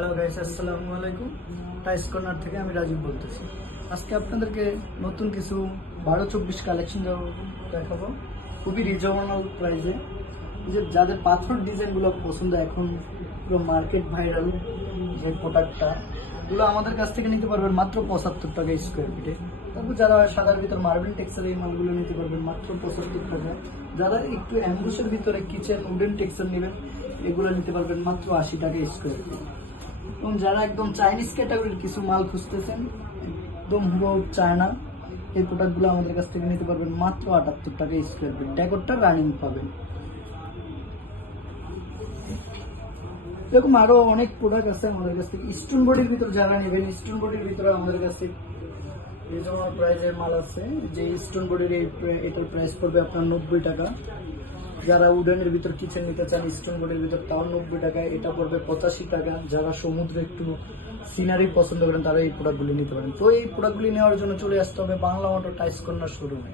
Hello guys, আসসালামু আলাইকুম। টাইস corner থেকে আমি রাজীব বলতেছি। আজকে আপনাদেরকে নতুন কিছু 12-24 কালেকশন দেখাবো, খুবই রিজনেবল প্রাইসে। যে যাদের পাথর ডিজাইনগুলো পছন্দ, এখন পুরো মার্কেট ভাইরাল যে প্রোডাক্টটা, এগুলো আমাদের কাছ থেকে নিতে পারবেন মাত্র 75 টাকা স্কোয়ার ফিটে। তারপর যারা সাদার ভিতর মার্বেল টেক্সচার এই মালগুলো নিতে পারবেন মাত্র 75 টাকা। যারা একটু অ্যাম্বুসের ভিতরে কিচেন উডেন টেক্সচার নেবেন, এগুলো নিতে পারবেন মাত্র 80 টাকা স্কোয়ার ফিট। এবং যারা একদম চাইনিজ ক্যাটাগরির কিছু মাল খুঁজতেছেন, একদম হুবহু চায়না, এই প্রোডাক্টগুলো আমাদের কাছ থেকে নিতে পারবেন মাত্র 78 টাকা স্কোয়ার ফিট। ডেকোরটা রানিং পাবেন। এরকম আরো অনেক প্রোডাক্ট আছে আমাদের কাছ থেকে। স্টোন বডির ভিতর যারা নেবেন, স্টোন বডির ভিতরে আমাদের কাছে এই যেমন প্রাইজের মাল আছে। যে স্টোন বডির এটার প্রাইস পড়বে আপনার 90 টাকা। যারা উডেনের ভিতর কিচেন নিতে চান স্টোন বডির ভিতর, তাও 90 টাকায়, এটা পড়বে 85 টাকা। যারা সমুদ্রে একটু সিনারি পছন্দ করেন, তারা এই প্রোডাক্টগুলি নিতে পারেন। তো এই প্রোডাক্টগুলি নেওয়ার জন্য চলে আসতে হবে বাংলা মোটর টাইস কর্নার শোরুমে।